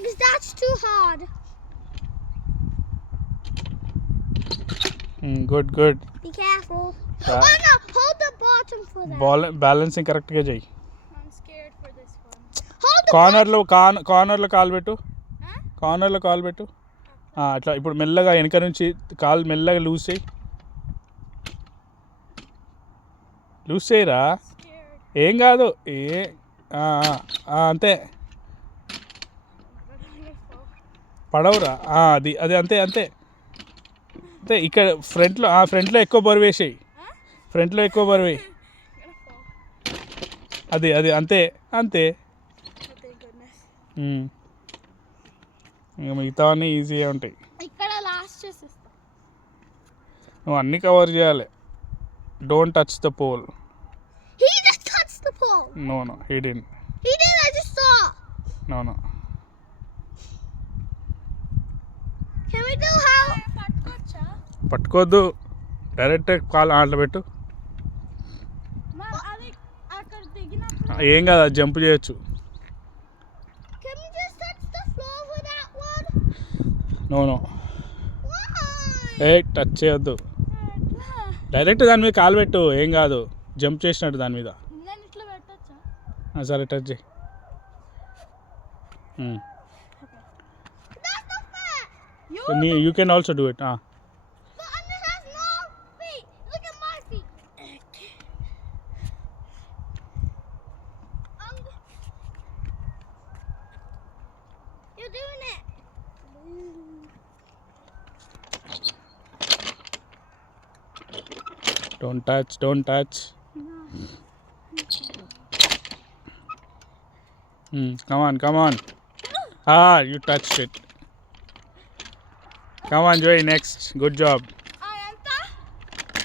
legs. That's too hard. Good, good. Be careful. Oh no! Hold the bottom for that. Balancing కరెక్ట్గా చెయ్యి. I'm scared for this one. Hold the కార్నర్లో కాలు పెట్టు. కార్నర్లో కాలు పెట్టు. అట్లా ఇప్పుడు మెల్లగా వెనక నుంచి కాలు మెల్లగా లూజ్ చేయి. లూజ్ చేయరా, ఏం కాదు. అంతే, పడవురా. అది అది అంతే అంతే అంతే. ఇక్కడ ఫ్రంట్లో ఎక్కువ బరువు వేసేయి. ఫ్రంట్లో ఎక్కువ బరువు వేయి. అది అది అంతే అంతే. ఇంకా మిగతావన్నీ ఈజీగా ఉంటాయి. ఇక్కడ లాస్ట్ చేసేస్తా. నువ్వు అన్నీ కవర్ చేయాలి. Don't touch the pole. He just touched the pole. No, he didn't. He did. I just saw. No. Can we do how? పట్టుకోవచ్చా? పట్టుకోవద్దు, డైరెక్ట్ కాల్ ఆటలు పెట్టు. అది అక్కడ దిగినప్పుడు ఏం కాదు, అది జంప్ చేయొచ్చు. Can we just touch the floor with that one? No. Why? Touch చేయొద్దు. డైరెక్ట్ దాని మీద కాలు పెట్టు, ఏం కాదు. జంప్ చేసినట్టు దాని మీద. నేను ఇట్లా పెట్టచ్చా? సరే, టచ్ చేయి. That's not fair. You can also do it. But Anna has no feet. Look at my feet. You're doing it. Don't touch. Come on. You touched it. Come on, Joey, next. Good job.